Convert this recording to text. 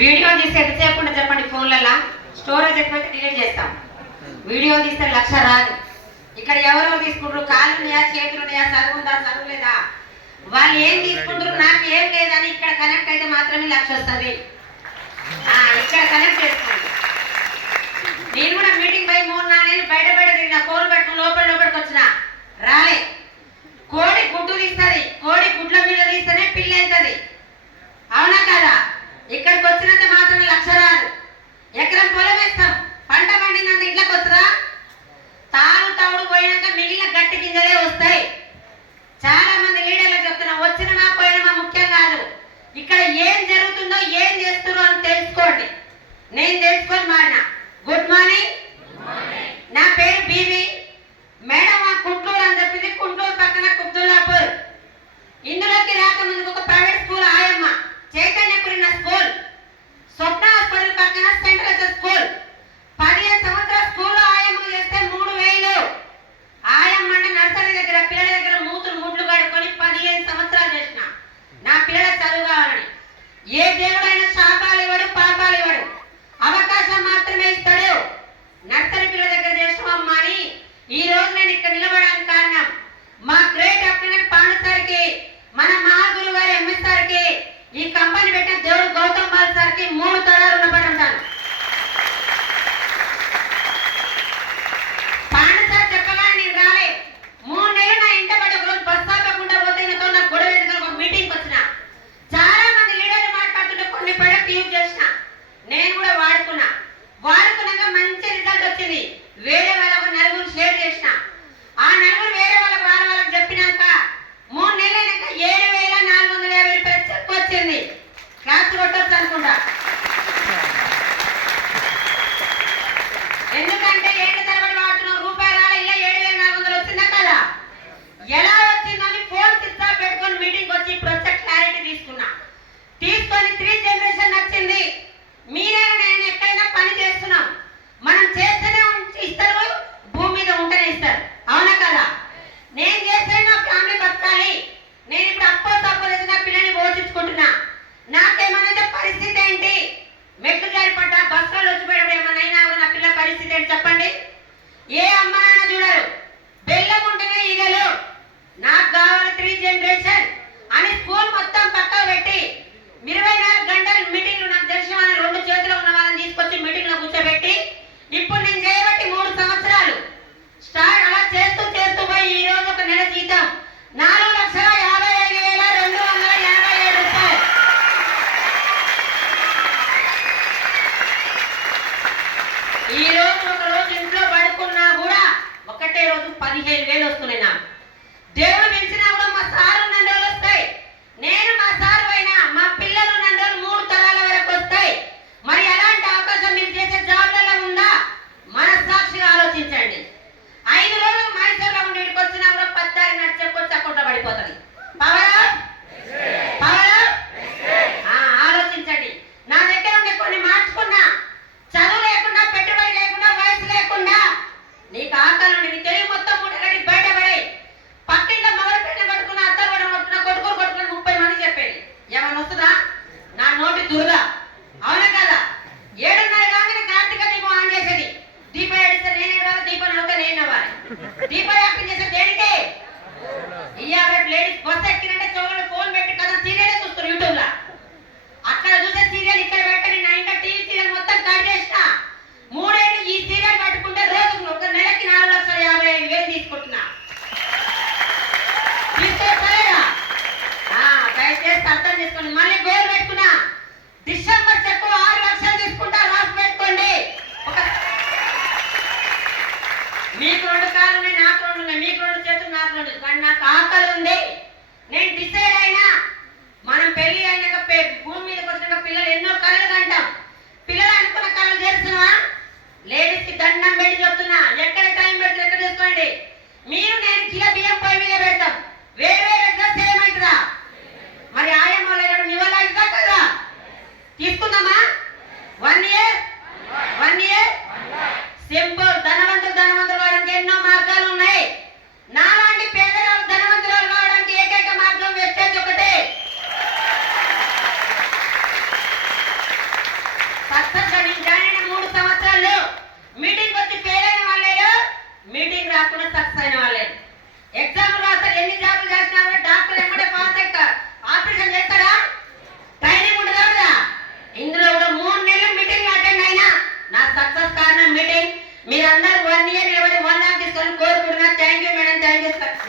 Video తీస్తే ఎంతసేపు చెప్పండి ఫోన్లలో స్టోరేజ్ ఎక్కువైతే డిలీట్ చేస్తాం. వీడియో తీస్తే లక్ష రాదు. ఇక్కడ ఎవరెవరు తీసుకుంటారు? కాళ్ళు ఉన్నాయా చేతులు ఉన్నాయా చదువు చదువులేదా వాళ్ళు ఏం తీసుకుంటారు నాకు ఏం లేదని ఇక్కడ కనెక్ట్ అయితే మాత్రమే లక్ష వస్తుంది. ఇక్కడ కనెక్ట్ చేసుకోండి. నేను కూడా మీటింగ్ పోయి మూడు నాలుగు బయట బయట తిరిగిన ఫోన్ పెట్టుకుని లోపల లోపలికి వచ్చిన రాలే. కోడి గుడ్డు తీస్తుంది. కోడి గుడ్ల మీద తీస్తేనే పిల్ల అవుతుంది. అవునా కదా? ఇక్కడికి వచ్చినంత మాత్రం లక్ష రాదు. ఎకరం పొలం వేస్తాం. పంట పండినంత ఇంట్లోకి వస్తుందా? తాను తవుడు పోయినాక మిగిలిన గట్టి గింజలే వస్తాయి. చాలా మంది లీడర్లకు చెప్తున్నా వచ్చినమా పోయినమా ముఖ్యం కాదు. ఇక్కడ ఏం జరుగుతుందో ఏం చేస్తున్నారో అని తెలుసుకోండి. నేను తెలుసుకొని మారిన. గుడ్ మార్నింగ్ నా పేరు బీవి. ఏ దేవుడైనా శాపాలు ఇవ్వడు పాపాలు ఇవ్వడు. అవకాశం మాత్రమే ఇస్తాడు. నర్సరీ పిల్లల దగ్గర చేసుకోమ్మా అని ఈ రోజు నేను ఇక్కడ నిలబడడానికి కారణం మా యూజ్ చేసిన. నేను కూడా వాడుకున్నా. వాడుకున్నాక మంచి రిజల్ట్ వచ్చింది. వేరే వాళ్ళకు నలుగురు షేర్ చేసిన. ఆ నలుగురు వేరే వాళ్ళకి వాళ్ళ వాళ్ళకి చెప్పినాక మూడు నెలలు అయినాక ఏడు వేల నాలుగు వందల యాభై రూపాయలు చెక్ వచ్చింది. క్లాస్ కొట్టొచ్చు అనుకుంటా. ఎందుకంటే ఏడు తరబడి వాడుతున్నాం రూపాయి రాలే ఇలా ఏడు వేల నాలుగు వందలు వచ్చిందా కదా? ఎలా వచ్చిందని ఫోన్ సిద్ధా పెట్టుకొని మీటింగ్ వచ్చి ఇప్పుడు వచ్చే క్లారిటీ తీసుకున్నా. తీసుకొని త్రీ జనరేషన్ వచ్చింది మీరే నేను ఎక్కడైనా పని చేస్తున్నాం మనం చేస్తేనే ఉంచి ఇస్తారు భూమి మీద ఉంటేనే ఇస్తారు అవునా కదా నేను చేస్తే నా ఫ్యామిలీ బతకాలి నేను ఇప్పుడు అప్పో తప్పో చేసి నా పిల్లని పోషించుకుంటున్నా నాకేమన్నా పరిస్థితి ఏంటి మెట్లు జారిపడ్డా బస్సులో వచ్చి పోయేటప్పుడు ఏమన్నా అయినా కూడా నా పిల్ల పరిస్థితి ఏంటి చెప్పండి ఏ అమ్మ నాన్న చూడరు బెల్లం ఉంటేనే ఈగలు నాకు కావాలి త్రీ జనరేషన్ అని స్కూల్ మొత్తం పక్కకు పెట్టి ఇరవై నాలుగు గంటలు మీటింగ్లు నాకు తెలిసిన వాళ్ళని రెండు చేతులు ఉన్న వాళ్ళని తీసుకొచ్చి మీటింగ్లో కూర్చోబెట్టి ఇప్పుడు నేను చేయబట్టి మూడు సంవత్సరాలు స్టార్ట్ అలా చేస్తూ చేస్తూ పోయి ఈ రోజు ఒక నెల జీతం నాలుగు లక్షల యాభై ఐదు వేల రెండు వందల ఎనభై ఏడు రూపాయలు ఈ రోజు ఒక రోజు ఇంట్లో పడుకున్నా కూడా ఒకటే రోజు పదిహేను వేలు వస్తున్నాయి నాకు దేవుడు పెంచిన సీరియల్ ఇక్కడ పెట్టని నా టీవీ సీరియల్ మొత్తం కట్ చేసినా. మూడేళ్ళు ఈ సీరియల్ పట్టుకుంటే రోజు ఒక నెలకి నాలుగు లక్షల యాభై ఐదు వేలు తీసుకుంటున్నా. దయచేసి అర్థం చేసుకోండి. మళ్ళీ గోల్ పెట్టుకున్నా. డిసెంబర్ చెక్కు ఆరు లక్షలు తీసుకుంటా రాసి పెట్టుకోండి. మీకు రెండు కాళ్ళు ఉన్నాయి నాకు రెండు ఉన్నాయి మీకు రెండు చేతులు నాకు రెండు. కానీ నాకు ఆకలి ఉంది. నేను డిసైడ్ అయినా మనం పెళ్ళి అయినాక భూమి యొక్క పిల్లలు ఎన్నో కళలు కంటాం.